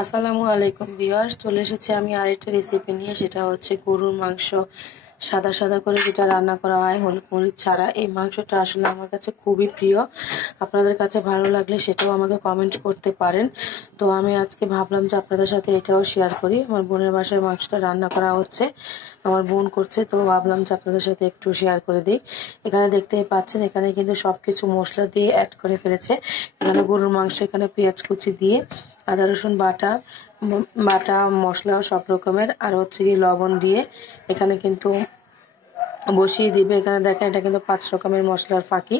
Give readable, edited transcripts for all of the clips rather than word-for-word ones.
আসসালামু আলাইকুম ভিউয়ার্স, চলে এসেছি আমি আরেকটা রেসিপি নিয়ে। সেটা হচ্ছে গরুর মাংস সাদা সাদা করে যেটা রান্না করা হয় হলুদ মরিচ ছাড়া। এই মাংসটা আসলে আমার কাছে খুবই প্রিয়। আপনাদের কাছে ভালো লাগলে সেটাও আমাকে কমেন্ট করতে পারেন। তো আমি আজকে ভাবলাম যে আপনাদের সাথে এটাও শেয়ার করি। আমার বোনের বাসায় মাংসটা রান্না করা হচ্ছে, আমার বোন করছে, তো ভাবলাম যে আপনাদের সাথে একটু শেয়ার করে দিই। এখানে দেখতেই পাচ্ছেন, এখানে কিন্তু সব কিছু মশলা দিয়ে অ্যাড করে ফেলেছে। এখানে গরুর মাংস, এখানে পেঁয়াজ কুচি দিয়ে আদা রসুন বাটা বাটা মশলা সব রকমের, আর হচ্ছে কি লবণ দিয়ে এখানে কিন্তু বসিয়ে দিবে। এখানে দেখেন, এটা কিন্তু 5 রকমের মশলার ফাঁকি।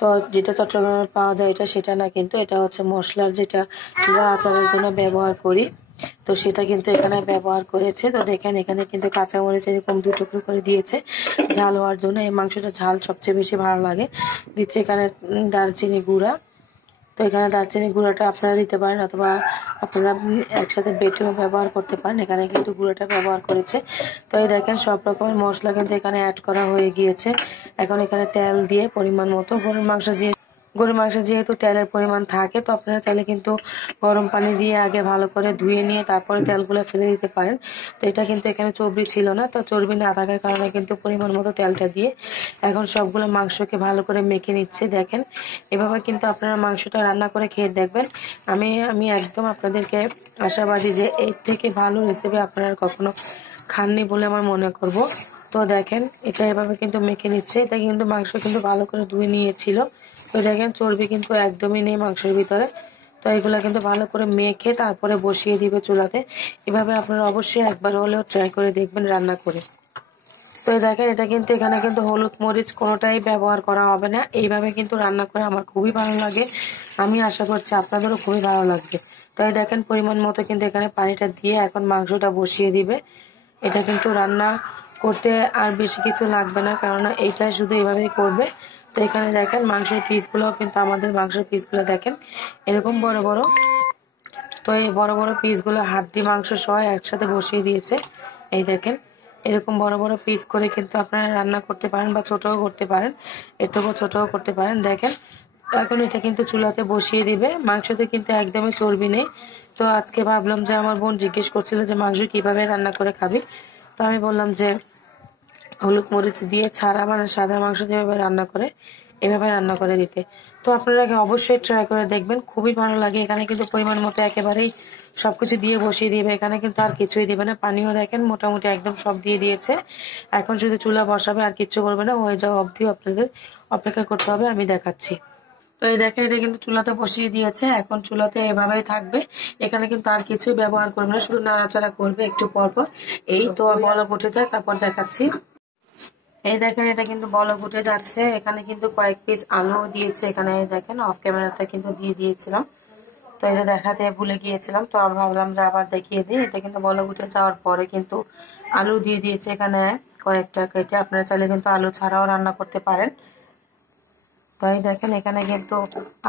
তো যেটা চট্টগ্রামে পাওয়া যায় এটা সেটা না, কিন্তু এটা হচ্ছে মশলার যেটা আমরা আচারের জন্য ব্যবহার করি, তো সেটা কিন্তু এখানে ব্যবহার করেছে। তো দেখেন, এখানে কিন্তু কাঁচামরিচ এরকম 2 টুকরো করে দিয়েছে ঝাল হওয়ার জন্য। এই মাংসটা ঝাল সবচেয়ে বেশি ভালো লাগে। দিচ্ছে এখানে দারচিনি গুঁড়া। তো এখানে দারচিনি গুঁড়াটা আপনারা দিতে পারেন, অথবা আপনারা একসাথে বেটেও ব্যবহার করতে পারেন। এখানে কিন্তু গুঁড়াটা ব্যবহার করেছে। তো এই দেখেন, সব রকমের মশলা কিন্তু এখানে অ্যাড করা হয়ে গিয়েছে। এখন এখানে তেল দিয়ে পরিমাণ মতো, গরুর মাংস যেহেতু তেলের পরিমাণ থাকে, তো আপনারা চাইলে কিন্তু গরম পানি দিয়ে আগে ভালো করে ধুয়ে নিয়ে তারপরে তেলগুলো ফেলে দিতে পারেন। তো এটা কিন্তু এখানে চর্বি ছিল না, তো চর্বি না থাকার কারণে কিন্তু পরিমাণ মতো তেলটা দিয়ে এখন সবগুলো মাংসকে ভালো করে মেখে নিচ্ছে। দেখেন, এভাবে কিন্তু আপনারা মাংসটা রান্না করে খেয়ে দেখবেন। আমি একদম আপনাদেরকে আশাবাদী যে এর থেকে ভালো রেসিপি আপনারা কখনো খাননি বলে আমার মনে করব। তো দেখেন, এটা এভাবে কিন্তু মেখে নিচ্ছে। এটা কিন্তু মাংস কিন্তু ভালো করে ধুয়ে নিয়েছিল। তো দেখেন, চর্বি কিন্তু একদমই নেই মাংসের ভিতরে। তো এগুলা কিন্তু ভালো করে মেখে তারপরে বসিয়ে দিবে চুলাতে। এভাবে আপনারা অবশ্যই একবার হলেও ট্রাই করে দেখবেন রান্না করে। তো দেখেন, এটা কিন্তু এখানে কিন্তু হলুদ মরিচ কোনোটাই ব্যবহার করা হবে না। এইভাবে কিন্তু রান্না করে আমার খুবই ভালো লাগে। আমি আশা করছি আপনাদেরও খুবই ভালো লাগবে। তো এই দেখেন, পরিমাণ মতো কিন্তু এখানে পানিটা দিয়ে এখন মাংসটা বসিয়ে দিবে। এটা কিন্তু রান্না করতে আর বেশি কিছু লাগবে না, কেননা এইটা শুধু এভাবেই করবে। তো এখানে দেখেন, মাংসের পিসগুলোও কিন্তু আমাদের মাংসের পিসগুলো দেখেন এরকম বড় বড়। তো এই বড় বড় পিসগুলো হাড্ডি মাংস সহ একসাথে বসিয়ে দিয়েছে। এই দেখেন, এরকম বড় বড় পিস করে কিন্তু আপনারা রান্না করতে পারেন, বা ছোটও করতে পারেন, এর থেকেও ছোটও করতে পারেন। দেখেন, এখন এটা কিন্তু চুলাতে বসিয়ে দিবে। মাংসতে কিন্তু একদমই চর্বি নেই। তো আজকে ভাবলাম যে, আমার বোন জিজ্ঞেস করছিল যে মাংস কিভাবে রান্না করে খাবি, তো আমি বললাম যে হলুদ মরিচ দিয়ে ছাড়া, মানে সাদা মাংস যেভাবে রান্না করে এভাবে রান্না করে দিতে। তো আপনারা অবশ্যই ট্রাই করে দেখবেন, খুবই ভালো লাগে। এখানে কিন্তু পরিমাণ মতো একেবারেই সবকিছু দিয়ে বসিয়ে দিবে। এখানে কিন্তু আর কিছুই দিবে না। পানিও দেখেন মোটামুটি একদম সব দিয়ে দিয়েছে। এখন শুধু চুলা বসাবে, আর কিচ্ছু করবে না। হয়ে যাওয়া অবধিও আপনাদের অপেক্ষা করতে হবে, আমি দেখাচ্ছি। তো এই দেখেন, এটা কিন্তু চুলাতে বসিয়ে দিয়েছে। এখন চুলাতে এভাবেই থাকবে। এখানে কিন্তু আর কিছুই ব্যবহার করবে না, শুধু নাড়াচাড়া করবে একটু পর পর। এই তো বলক উঠে যায়, তারপর দেখাচ্ছি। এই দেখেন, এটা কিন্তু বলক উঠে যাচ্ছে। এখানে কিন্তু কয়েক পিস আলু দিয়েছে। এখানে দেখেন, অফ ক্যামেরাতে কিন্তু দিয়ে দিয়েছিলাম। তো এটা দেখাতে ভুলে গিয়েছিলাম, তো আমি ভাবলাম যে আবার দেখিয়ে দিই। এটা কিন্তু বলক উঠে যাওয়ার পরে কিন্তু আলু দিয়ে দিয়েছে এখানে কয়েকটা কেটে। আপনারা চাইলে কিন্তু আলু ছাড়াও রান্না করতে পারেন। তো এই দেখেন, এখানে কিন্তু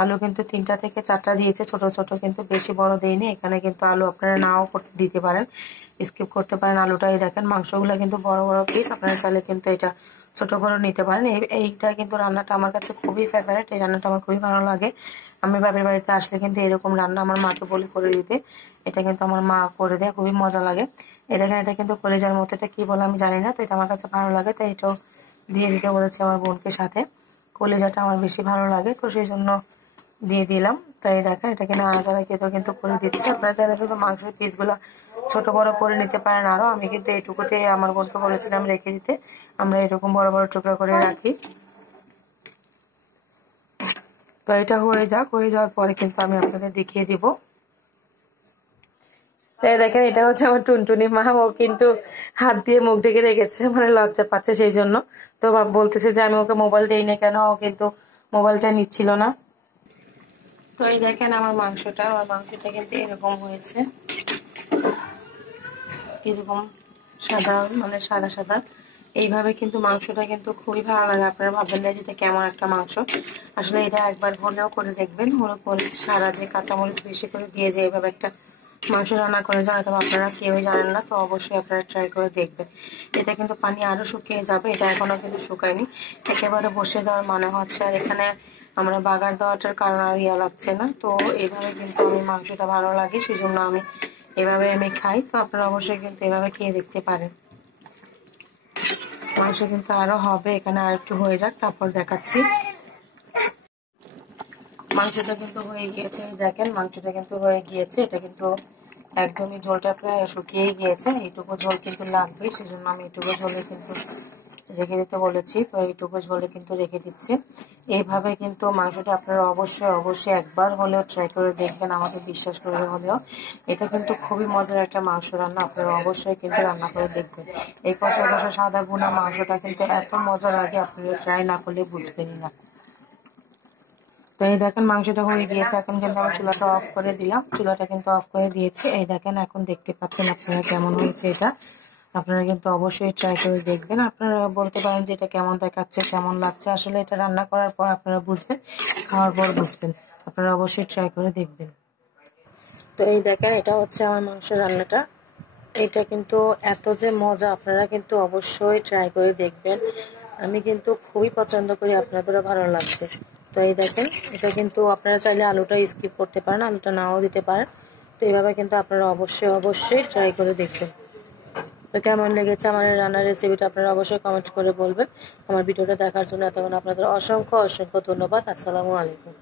আলু কিন্তু 3টা থেকে 4টা দিয়েছে, ছোট ছোট, কিন্তু বেশি বড় দেয়নি। এখানে কিন্তু আলু আপনারা নাও দিতে পারেন, স্কিপ করতে পারেন আলুটা। এই দেখেন, মাংসগুলো কিন্তু বড় বড় পিস। আপনারা চাইলে কিন্তু এটা ছোট করে নিতে পারেন। এইটা কিন্তু রান্নাটা আমার কাছে খুবই ফেভারিট। এই রান্নাটা আমার খুবই ভালো লাগে। আমি বাপের বাড়িতে আসলে কিন্তু এরকম রান্না আমার মাকে বলি করে দিতে। এটা কিন্তু আমার মা করে দেয়, খুবই মজা লাগে। এই দেখেন, এটা কিন্তু কলিজার মতো, এটা কি বলে আমি জানি না। তো এটা আমার কাছে ভালো লাগে, তাই এটাও দিয়ে দিতে বলেছি আমার বোনকে সাথে। কলিজাটা আমার বেশি ভালো লাগে, তো সেই জন্য দিয়ে দিলাম। তাই দেখেন, এটাকে নাড়াচাড়া খেতেও কিন্তু করে দিচ্ছি। আপনারা চাইলে কিন্তু মাংসের পিসগুলো ছোট বড় করে নিতে পারেন আরো। আমি কিন্তু এইটুকুতে আমার বোনকে বলেছিলাম রেখে দিতে। আমরা এরকম বড় বড় টুকরা করে রাখি। তো এটা হয়ে যাক, হয়ে যাওয়ার পরে কিন্তু আমি আপনাদের দেখিয়ে দিব। তাই দেখেন, এটা হচ্ছে আমার টুনটুনি মা। ও কিন্তু হাত দিয়ে মুখ ঢেকে রেখেছে, মানে লজ্জা পাচ্ছে সেই জন্য। তো বলতেছে যে আমি ওকে মোবাইল দেই না কেন, ও কিন্তু মোবাইলটা নিচ্ছিল না। তো এই দেখেন, আমার মাংসটা কিন্তু এরকম হয়েছে, এরকম সাদা, মানে সাদা সাদা। এইভাবে কিন্তু মাংসটা কিন্তু খুবই ভালো লাগে। আপনারা ভাববেন না যেটা কেমন একটা মাংস। আসলে এটা একবার হলেও করে দেখবেন। হলুদ মরিচ ছাড়া, যে কাঁচামরিচ বেশি করে দিয়ে যে এইভাবে একটা মাংস রান্না করে যায়, হয়তো আপনারা কেউই জানেন না। তো অবশ্যই আপনারা ট্রাই করে দেখবেন। এটা কিন্তু পানি আরো শুকিয়ে যাবে, এটা এখনো কিন্তু শুকায়নি। একেবারে বসে দেওয়ার মানে হচ্ছে। আর এখানে আমরা বাগার দেওয়াটার কারণ আর ইয়া লাগছে না। তো এইভাবে কিন্তু আমি মাংসটা ভালো লাগে, সেই জন্য এভাবে আমি খাই। তো আপনারা অবশ্যই কিন্তু এভাবে খেয়ে দেখতে পারেন। মাংস কিন্তু আরো হবে, এখানে আর একটু হয়ে যাক, তারপর দেখাচ্ছি। মাংসটা কিন্তু হয়ে গিয়েছে, দেখেন মাংসটা কিন্তু হয়ে গিয়েছে। এটা কিন্তু একদমই ঝোলটা প্রায় শুকিয়ে গিয়েছে, এইটুকু ঝোল কিন্তু লাগবে, সেজন্য আমি এইটুকু ঝোলে কিন্তু রেখে দিতে বলেছি। তো এইটুকু ঝোলে কিন্তু রেখে দিচ্ছি। এইভাবে কিন্তু মাংসটা আপনারা অবশ্যই একবার হলেও ট্রাই করে দেখবেন, আমাকে বিশ্বাস করে হলেও। এটা কিন্তু খুবই মজার একটা মাংস রান্না, আপনারা অবশ্যই কিন্তু রান্না করে দেখবেন। এই কষা কষা সাদা ভুনা মাংসটা কিন্তু এত মজা লাগে, আপনারা ট্রাই না করলে বুঝবেনই না। তো এই দেখেন মাংসটা হয়ে গিয়েছে, এখন কিন্তু আমি চুলাটা অফ করে দিলাম। চুলাটা কিন্তু অফ করে দিয়েছি। এই দেখেন এখন দেখতে পাচ্ছেন আপনারা কেমন হয়েছে এটা। আপনারা কিন্তু অবশ্যই ট্রাই করে দেখবেন। আপনারা বলতে পারেন যে এটা কেমন দেখাচ্ছে, কেমন লাগছে। আসলে এটা রান্না করার পর আপনারা বুঝবেন, খাওয়ার পর বুঝবেন। আপনারা অবশ্যই ট্রাই করে দেখবেন। তো এই দেখেন এটা হচ্ছে আমার মাংস রান্নাটা। এটা কিন্তু এত যে মজা, আপনারা কিন্তু অবশ্যই ট্রাই করে দেখবেন। আমি কিন্তু খুবই পছন্দ করি, আপনাদেরও ভালো লাগবে। তো এই দেখেন এটা কিন্তু আপনারা চাইলে আলুটা স্কিপ করতে পারেন, আলুটা নাও দিতে পারেন। তো এইভাবে কিন্তু আপনারা অবশ্যই ট্রাই করে দেখবেন। তো কেমন লেগেছে আমার রান্নার রেসিপিটা আপনারা অবশ্যই কমেন্ট করে বলবেন। আমার ভিডিওটা দেখার জন্য এতক্ষণ আপনাদের অসংখ্য ধন্যবাদ। আসসালামু আলাইকুম।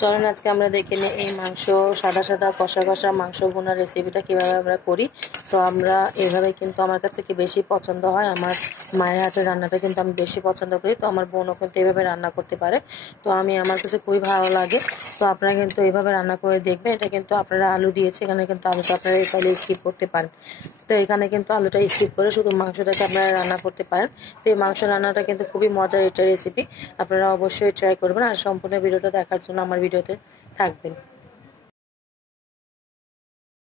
চলেন আজকে আমরা দেখে নিই এই মাংস সাদা কষা মাংস ভুনা রেসিপিটা কিভাবে আমরা করি। তো আমরা এভাবে কিন্তু আমার কাছে কি বেশি পছন্দ হয়, আমার মায়ের হাতের রান্নাটা কিন্তু আমি বেশি পছন্দ করি। তো আমার বোনও কিন্তু এইভাবে রান্না করতে পারে, তো আমার কাছে খুবই ভালো লাগে। তো আপনারা কিন্তু এইভাবে রান্না করে দেখবেন। এটা কিন্তু আপনারা আলু দিয়েছে, এখানে কিন্তু আলুটা আপনারা চাইলে স্কিপ করতে পারেন। তো এখানে কিন্তু আলুটা স্কিপ করে শুধু মাংসটাকে আপনারা রান্না করতে পারেন। তো এই মাংস রান্নাটা কিন্তু খুবই মজার একটা রেসিপি, আপনারা অবশ্যই ট্রাই করবেন। আর সম্পূর্ণ ভিডিওটা দেখার জন্য আমার ভিডিওতে থাকবেন।